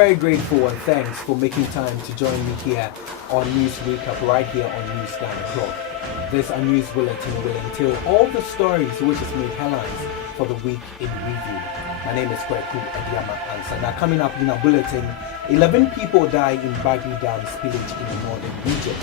very grateful and thanks for making time to join me here on News Recap right here on News 9 o'clock. This news bulletin will entail all the stories which has made headlines for the week in review. My name is Kweku Ediama Ansa. Now coming up in our bulletin, 11 people die in Bagri Dam spillage in the northern region.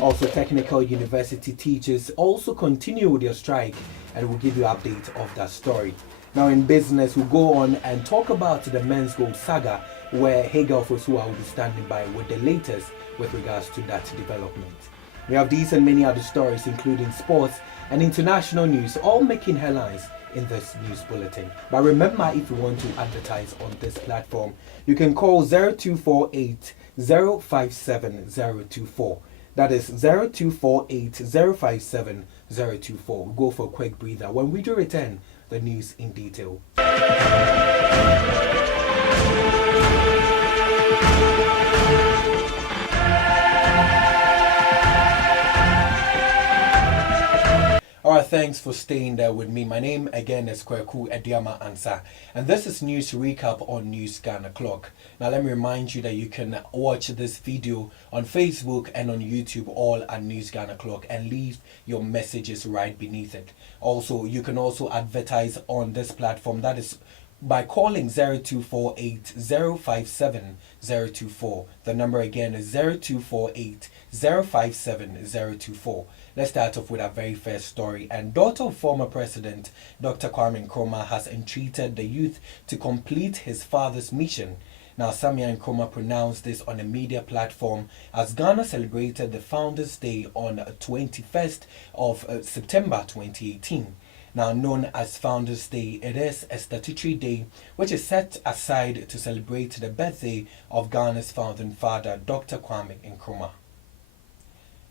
Also, Technical University teachers also continue their strike, and we'll give you an update of that story. Now in business, we'll go on and talk about the men's gold saga, where Hagar Fosua will be standing by with the latest with regards to that development. We have these and many other stories, including sports and international news, all making headlines in this news bulletin. But remember, if you want to advertise on this platform, you can call 0248 057 024. That is 0248 057 024. We'll go for a quick breather. When we do return, the news in detail. Alright, thanks for staying there with me. My name again is Kweku Ediama Ansa, and this is News Recap on News Ghana Clock. Now let me remind you that you can watch this video on Facebook and on YouTube, all at News Ghana Clock, and leave your messages right beneath it. Also, you can also advertise on this platform, that is by calling 0248 057 024. The number again is 0248 057 024. Let's start off with our very first story. And daughter of former President Dr. Kwame Nkrumah has entreated the youth to complete his father's mission. Now, Samia Nkrumah pronounced this on a media platform as Ghana celebrated the Founders' Day on 21st of September 2018. Now known as Founders' Day, it is a statutory day which is set aside to celebrate the birthday of Ghana's founding father, Dr. Kwame Nkrumah.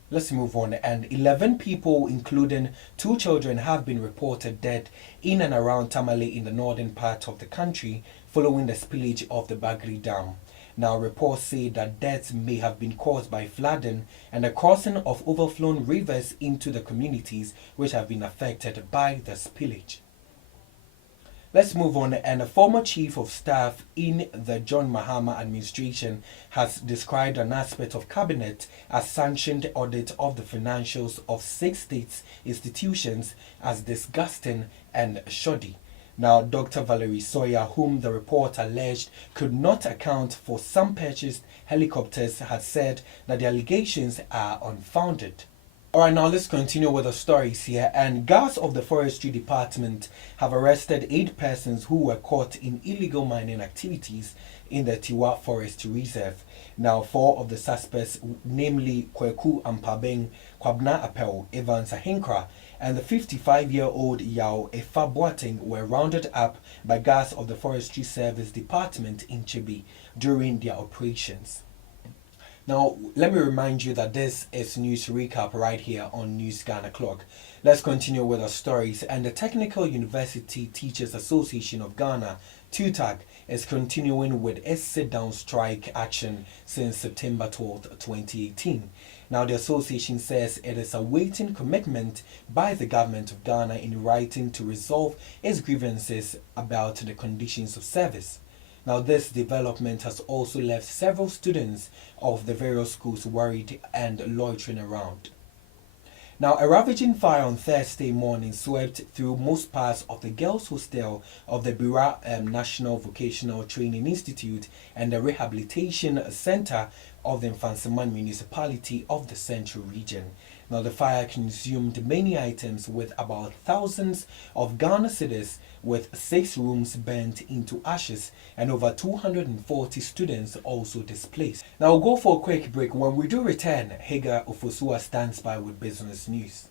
Let's move on. And 11 people, including 2 children, have been reported dead in and around Tamale in the northern part of the country following the spillage of the Bagri Dam. Now, reports say that deaths may have been caused by flooding and the crossing of overflown rivers into the communities which have been affected by the spillage. Let's move on. And a former chief of staff in the John Mahama administration has described an aspect of cabinet as sanctioned audit of the financials of 6 states institutions as disgusting and shoddy. Now, Dr. Valerie Sawyer, whom the report alleged could not account for some purchased helicopters, has said that the allegations are unfounded. Alright, now let's continue with the stories here. And guards of the Forestry Department have arrested 8 persons who were caught in illegal mining activities in the Tiwa Forest Reserve. Now, 4 of the suspects, namely Kweku Ampabeng, Kwabna Apel, Evans Ahinkra, and the 55-year-old Yao Efa Boateng, were rounded up by guards of the Forestry Service Department in Chibi during their operations. Now, let me remind you that this is News Recap right here on News Ghana Clock. Let's continue with our stories. And the Technical University Teachers Association of Ghana, TUTAG, is continuing with its sit-down strike action since September 12, 2018. Now, the association says it is awaiting commitment by the government of Ghana in writing to resolve its grievances about the conditions of service. Now, this development has also left several students of the various schools worried and loitering around. Now, a ravaging fire on Thursday morning swept through most parts of the girls' hostel of the Bira National Vocational Training Institute and the Rehabilitation Center of the Mfantsiman Municipality of the Central Region. Now, the fire consumed many items with about thousands of Ghana cedis, with 6 rooms burnt into ashes and over 240 students also displaced. Now, we'll go for a quick break. When we do return, Hagar Ofosua stands by with business news.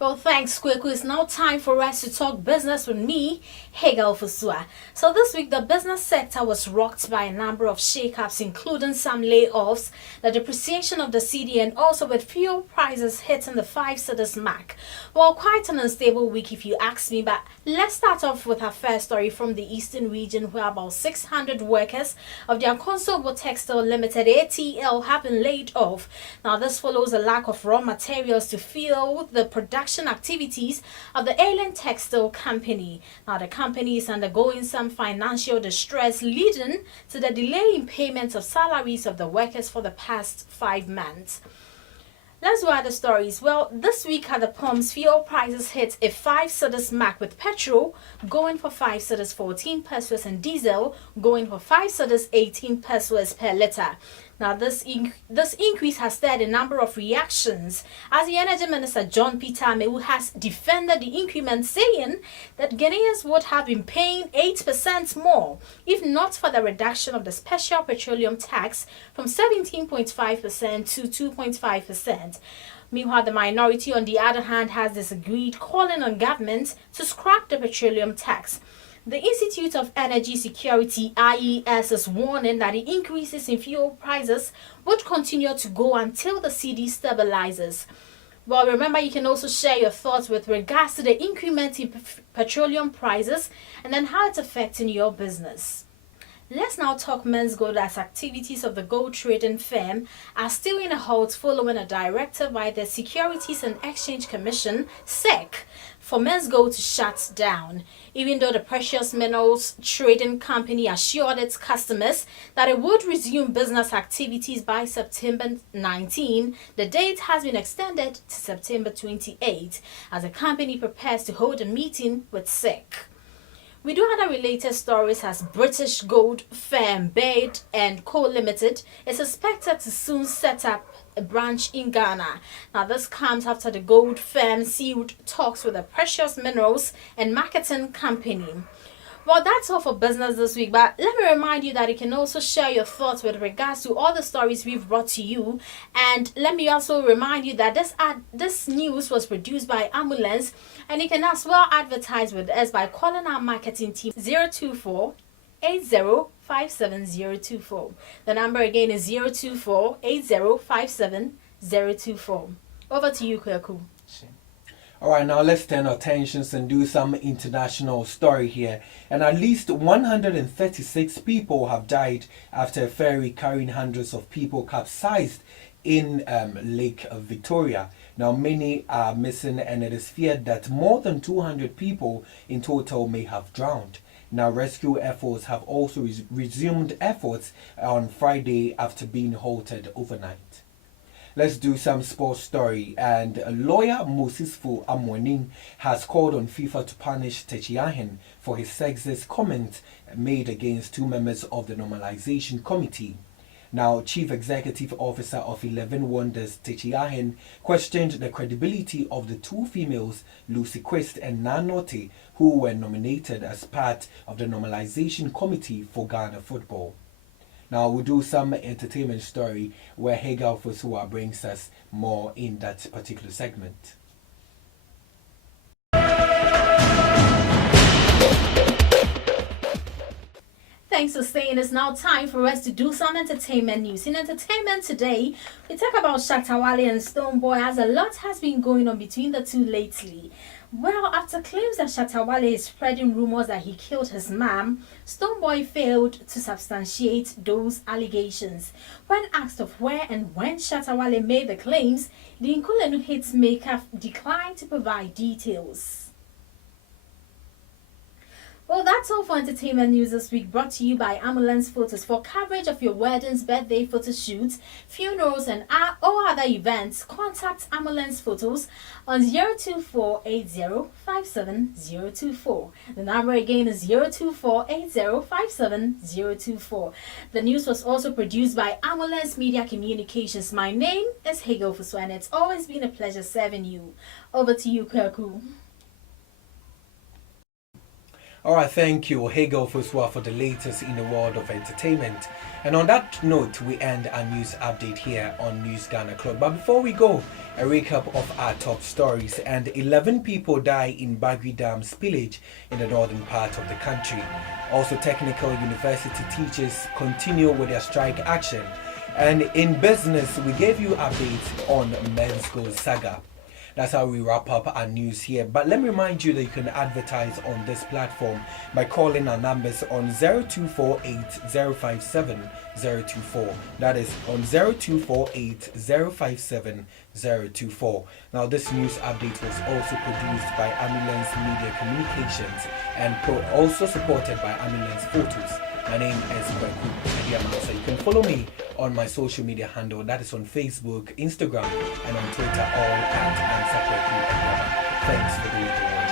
Well, thanks, Kweku. It's now time for us to talk business with me, Hagar Ofosua. So this week, the business sector was rocked by a number of shakeups, including some layoffs, the depreciation of the CD, and also with fuel prices hitting the 5 cedis mark. Well, quite an unstable week if you ask me, but let's start off with our first story from the Eastern region, where about 600 workers of the Akonsobo Textile Limited ATL have been laid off. Now, this follows a lack of raw materials to fuel the production activity activities of the Alien Textile Company. Now, the company is undergoing some financial distress, leading to the delay in payments of salaries of the workers for the past 5 months. Let's go at the stories. Well, this week at the pumps, fuel prices hit a 5 cedis mark, with petrol going for 5 cedis 14 pesos and diesel going for 5 cedis 18 pesos per litre. Now, this increase has stirred a number of reactions, as the Energy Minister John Peter Amewu has defended the increment, saying that Ghanaians would have been paying 8% more if not for the reduction of the special petroleum tax from 17.5% to 2.5%. Meanwhile, the minority, on the other hand, has disagreed, calling on government to scrap the petroleum tax. The Institute of Energy Security (IES) is warning that the increases in fuel prices would continue to go until the cedi stabilizes. Well, remember, you can also share your thoughts with regards to the increment in petroleum prices and then how it's affecting your business. Let's now talk men's gold, as activities of the gold trading firm are still in a halt following a directive by the Securities and Exchange Commission (SEC) for men's gold to shut down. Even though the precious minerals trading company assured its customers that it would resume business activities by September 19, the date has been extended to September 28 as the company prepares to hold a meeting with SEC. We do have other related stories, as British gold firm Baird & Co. Limited is expected to soon set up a branch in Ghana. Now, this comes after the gold firm sealed talks with the precious minerals and marketing company. Well, that's all for business this week, but let me remind you that you can also share your thoughts with regards to all the stories we've brought to you. And let me also remind you that this news was produced by Amulens, and you can as well advertise with us by calling our marketing team 024 8057 The number again is 024 8057 Over to you, Kweku. Alright, now let's turn our attentions and do some international story here. And at least 136 people have died after a ferry carrying hundreds of people capsized in Lake Victoria. Now, many are missing, and it is feared that more than 200 people in total may have drowned. Now, rescue efforts have also resumed efforts on Friday after being halted overnight. Let's do some sports story. And lawyer Mosisfo Amwenin has called on FIFA to punish Techiahin for his sexist comments made against 2 members of the Normalization Committee. Now, Chief Executive Officer of 11 Wonders Techiahin questioned the credibility of the 2 females, Lucy Quist and Nanote, who were nominated as part of the Normalization Committee for Ghana football. Now, we'll do some entertainment story where Hegel Fosua brings us more in that particular segment. Thanks for staying. It's now time for us to do some entertainment news. In entertainment today, we talk about Shatta Wale and Stonebwoy, as a lot has been going on between the two lately. Well, after claims that Shatta Wale is spreading rumors that he killed his mom, Stonebwoy failed to substantiate those allegations. When asked of where and when Shatta Wale made the claims, the Nkulenu hits maker declined to provide details. Well, that's all for entertainment news this week, brought to you by Amulens Photos. For coverage of your weddings, birthday photo shoots, funerals, and all other events, contact Amulens Photos on 024 8057 The number again is 024 8057 The news was also produced by Amulens Media Communications. My name is Hegel Fosua, and it's always been a pleasure serving you. Over to you, Kweku. Alright, thank you, Hegel Fosua, for the latest in the world of entertainment. And on that note, we end our news update here on News Ghana Club. But before we go, a recap of our top stories. And 11 people die in Bagui Dam spillage in the northern part of the country. Also, technical university teachers continue with their strike action. And in business, we gave you updates on Men's Gold saga. That's how we wrap up our news here. But let me remind you that you can advertise on this platform by calling our numbers on 0248 That is on 0248 Now, this news update was also produced by Amulens Media Communications and also supported by Amulens Photos. My name is Kweku Ediama. So you can follow me on my social media handle. That is on Facebook, Instagram, and on Twitter, all at Answer Kweku Ediama. Thanks for doing the work.